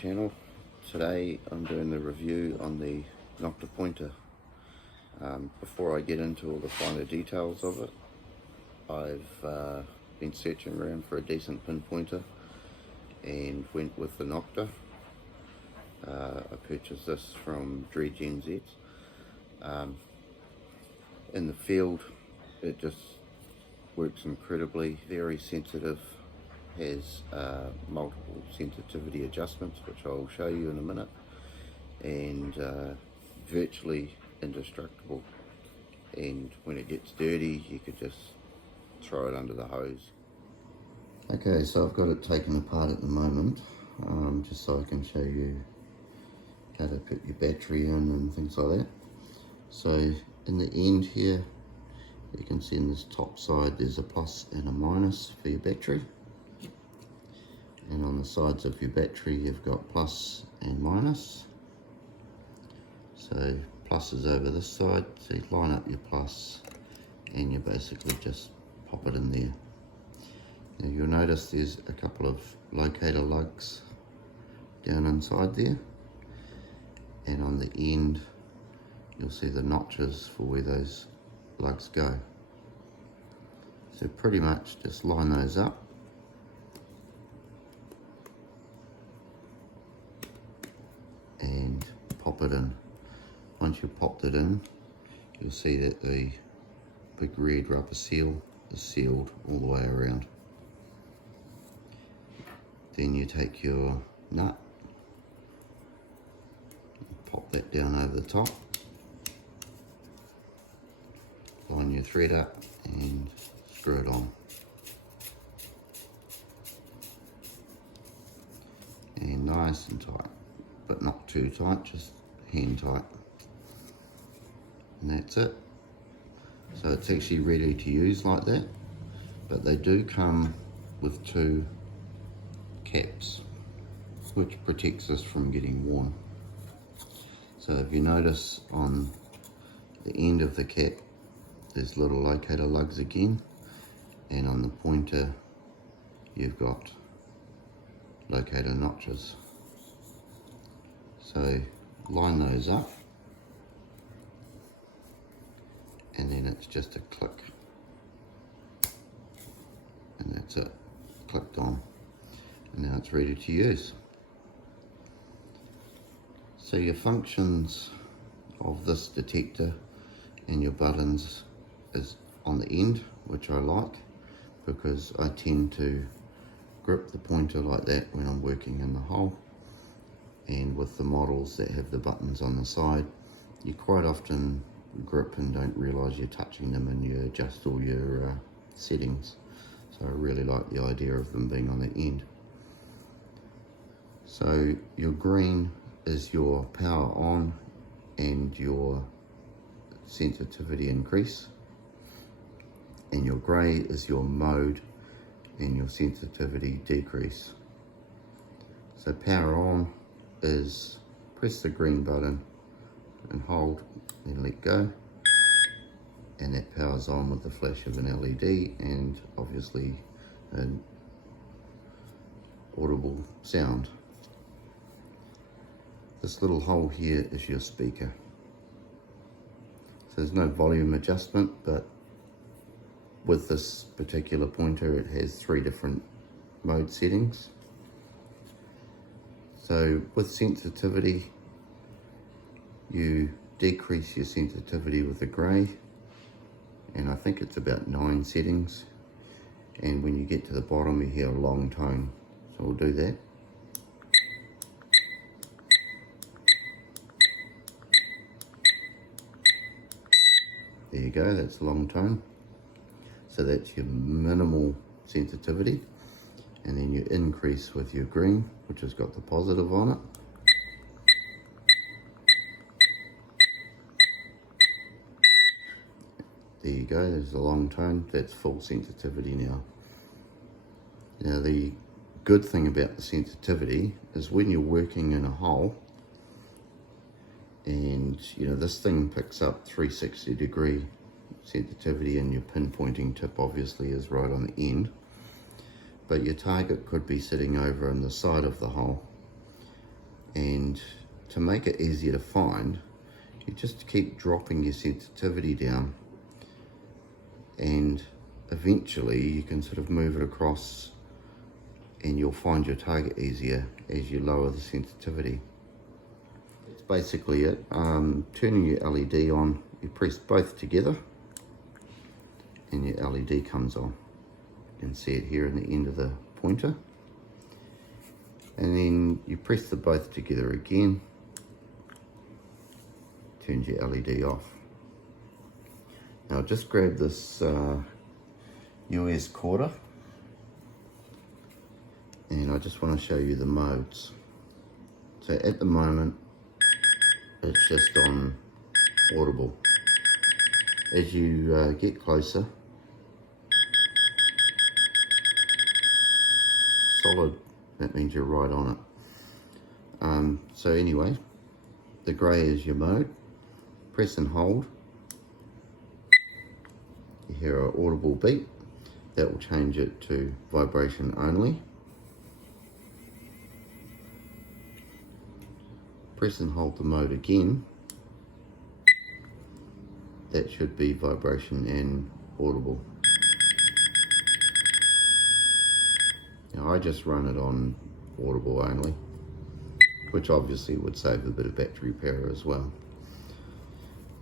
channel. Today I'm doing the review on the Nokta Pointer. Before I get into all the finer details of it, I've been searching around for a decent pinpointer and went with the Nokta. I purchased this from DredgeNZ. In the field it just works incredibly, very sensitive, has multiple sensitivity adjustments, which I'll show you in a minute, and virtually indestructible, and when it gets dirty you could just throw it under the hose. Okay, so I've got it taken apart at the moment, just so I can show you how to put your battery in and things like that. So in the end here, you can see in this top side there's a plus and a minus for your battery, and on the sides of your battery you've got plus and minus. So plus is over this side, so you line up your plus and you basically just pop it in there. Now you'll notice there's a couple of locator lugs down inside there, and on the end you'll see the notches for where those lugs go. So pretty much just line those up and pop it in. Once you've popped it in, you'll see that the big red rubber seal is sealed all the way around. Then you take your nut, pop that down over the top, line your thread up and screw it on. And nice and tight, but not too tight, just hand tight. And that's it. So it's actually ready to use like that, but they do come with two caps, which protects us from getting worn. So if you notice on the end of the cap there's little locator lugs again, and on the pointer you've got locator notches. So line those up, and then it's just a click, and that's it, clicked on, and now it's ready to use. So your functions of this detector and your buttons is on the end, which I like because I tend to grip the pointer like that when I'm working in the hole, and with the models that have the buttons on the side you quite often grip and don't realize you're touching them, and you adjust all your settings. So I really like the idea of them being on the end. So your green is your power on and your sensitivity increase, and your grey is your mode and your sensitivity decrease. So power on is press the green button and hold and let go, and that powers on with the flash of an LED and obviously an audible sound. This little hole here is your speaker. So there's no volume adjustment, but with this particular pointer it has 3 different mode settings. So with sensitivity, you decrease your sensitivity with the grey, and I think it's about 9 settings, and when you get to the bottom you hear a long tone, so we'll do that. There you go, that's a long tone. So that's your minimal sensitivity, and then you increase with your green, which has got the positive on it. There you go, there's a long tone, that's full sensitivity now. Now the good thing about the sensitivity is when you're working in a hole, and you know this thing picks up 360-degree sensitivity, and your pinpointing tip obviously is right on the end, but your target could be sitting over on the side of the hole. And to make it easier to find, you just keep dropping your sensitivity down, and eventually you can sort of move it across and you'll find your target easier as you lower the sensitivity. That's basically it. Turning your LED on, you press both together and your LED comes on. You can see it here in the end of the pointer. And then you press the both together again, turns your LED off. Now just grab this US quarter, and I just want to show you the modes. So at the moment it's just on audible. As you get closer, solid, that means you're right on it. So anyway, the grey is your mode. Press and hold. You hear an audible beep. That will change it to vibration only. Press and hold the mode again. That should be vibration and audible. Now I just run it on audible only, which obviously would save a bit of battery power as well.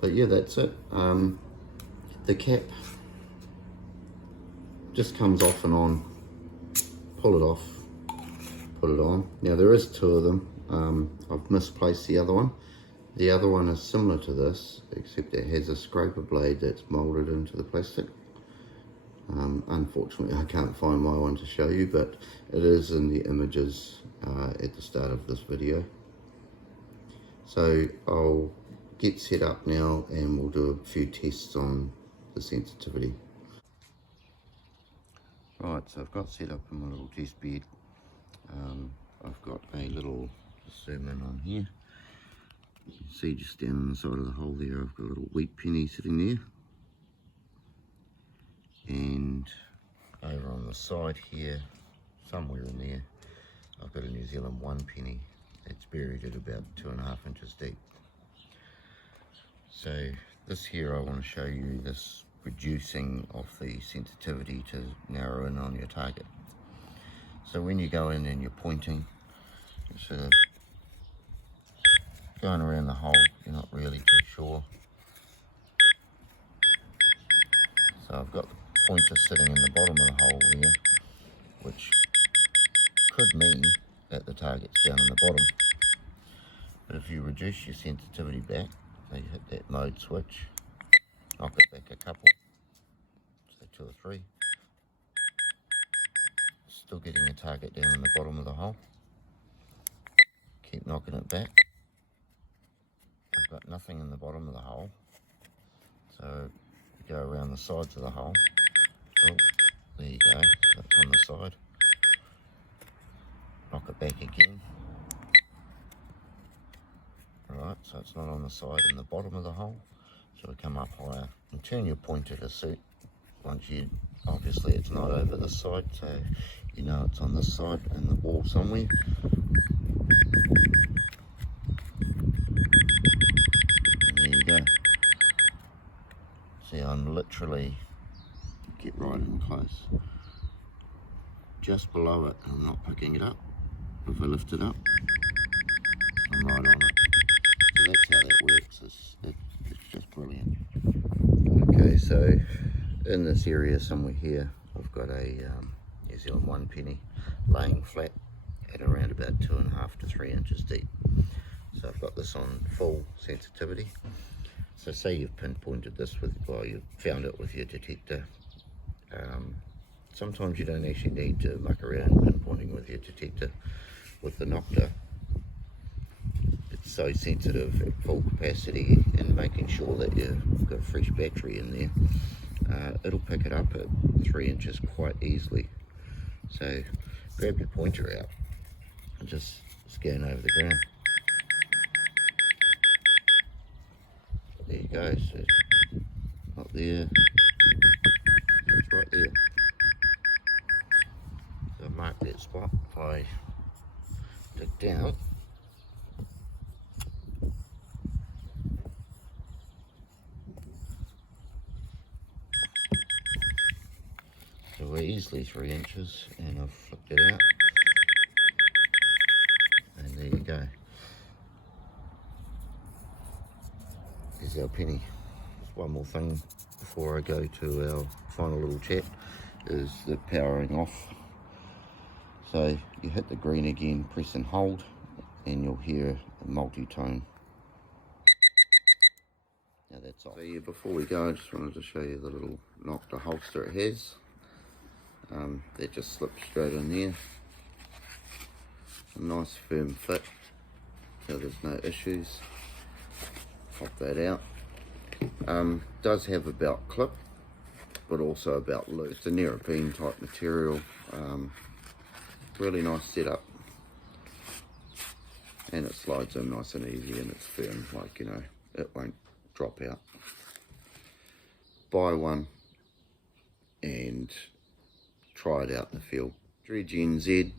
But yeah, that's it. The cap just comes off and on. Pull it off, put it on. Now there is two of them. I've misplaced the other one. The other one is similar to this, except it has a scraper blade that's molded into the plastic. Unfortunately I can't find my one to show you, but it is in the images at the start of this video. So I'll get set up now and we'll do a few tests on the sensitivity. Right, so I've got set up in my little test bed. I've got a little zoom in on here. You can see just down on the side of the hole there, I've got a little wheat penny sitting there. And over on the side here, somewhere in there, I've got a New Zealand 1 penny that's buried at about 2.5 inches deep. So this here, I want to show you this reducing of the sensitivity to narrow in on your target. So when you go in and you're pointing, you're sort of going around the hole, you're not really too sure. So I've got the pointer sitting in the bottom of the hole there, which could mean that the target's down in the bottom. But if you reduce your sensitivity back, so you hit that mode switch, knock it back a couple, say 2 or 3, still getting a target down in the bottom of the hole. Keep knocking it back. I've got nothing in the bottom of the hole, so you go around the sides of the hole. Oh, there you go, that's on the side. Knock it back again. Alright, so it's not on the side in the bottom of the hole, so we come up higher and turn your pointer to suit. Once you, obviously it's not over this side, so you know it's on this side in the wall somewhere. And there you go. See, I'm literally, get right in close, just below it, and I'm not picking it up. If I lift it up, I'm right on it. So that's how that works. It's just brilliant. Okay, so in this area somewhere here, I've got a New Zealand 1 penny laying flat at around about 2.5 to 3 inches deep. So I've got this on full sensitivity. So say you've pinpointed this with, well, you've found it with your detector. Sometimes you don't actually need to muck around pinpointing with your detector. With the Nokta, it's so sensitive at full capacity and making sure that you've got a fresh battery in there. It'll pick it up at 3 inches quite easily. So grab your pointer out and just scan over the ground. There you go, so up there, it's right there. So mark that spot. If I dig down, easily 3 inches, and I've flicked it out, and there you go. There's our penny. Just one more thing before I go to our final little chat is the powering off. So you hit the green again, press and hold, and you'll hear a multi-tone. Now that's off. So yeah, before we go, I just wanted to show you the little Nokta holster it has. That just slips straight in there. A nice firm fit, so there's no issues. Pop that out. Does have a belt clip, but also a belt loop. It's a neoprene type material. Really nice setup, and it slides in nice and easy, and it's firm, like, you know, it won't drop out. Buy one and try it out in the field. DredgeNZ,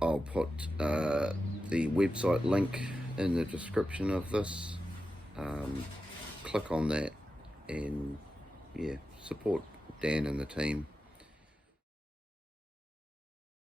I'll put the website link in the description of this. Click on that and yeah, support Dan and the team.